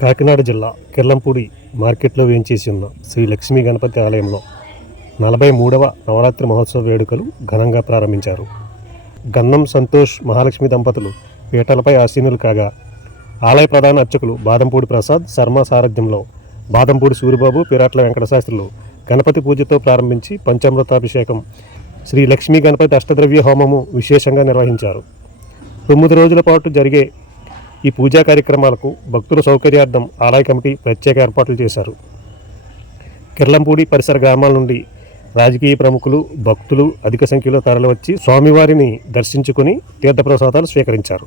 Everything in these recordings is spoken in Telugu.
కాకినాడ జిల్లా కిర్లంపూడి మార్కెట్లో వేయించేసి ఉన్న శ్రీ లక్ష్మీ గణపతి ఆలయంలో 43వ నవరాత్రి మహోత్సవ వేడుకలు ఘనంగా ప్రారంభించారు. గన్నం సంతోష్ మహాలక్ష్మి దంపతులు పీటలపై ఆసీనులు కాగా, ఆలయ ప్రధాన అర్చకులు బాదంపూడి ప్రసాద్ శర్మ సారథ్యంలో బాదంపూడి సూరిబాబు, పిరాట్ల వెంకటశాస్త్రులు గణపతి పూజతో ప్రారంభించి పంచామృతాభిషేకం, శ్రీ లక్ష్మీ గణపతి అష్టద్రవ్య హోమము విశేషంగా నిర్వహించారు. 9 రోజుల పాటు జరిగే ఈ పూజా కార్యక్రమాలకు భక్తుల సౌకర్యార్థం ఆలయ కమిటీ ప్రత్యేక ఏర్పాట్లు చేశారు. కిర్లంపూడి పరిసర గ్రామాల నుండి రాజకీయ ప్రముఖులు, భక్తులు అధిక సంఖ్యలో తరలివచ్చి స్వామివారిని దర్శించుకుని తీర్థప్రసాదాలు స్వీకరించారు.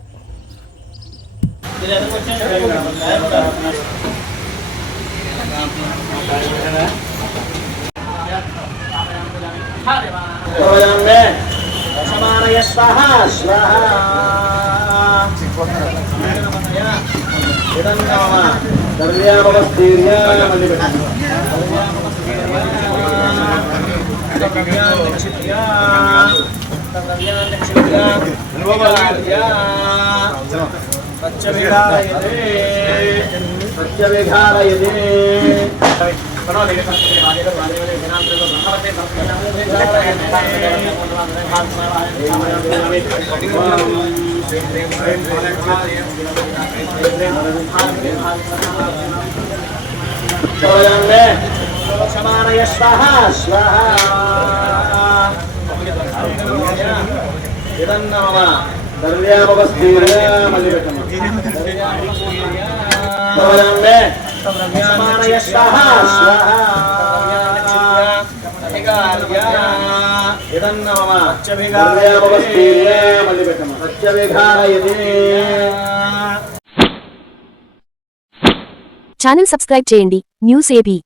ఛానల్ సబ్స్క్రైబ్ చేయండి. News AP.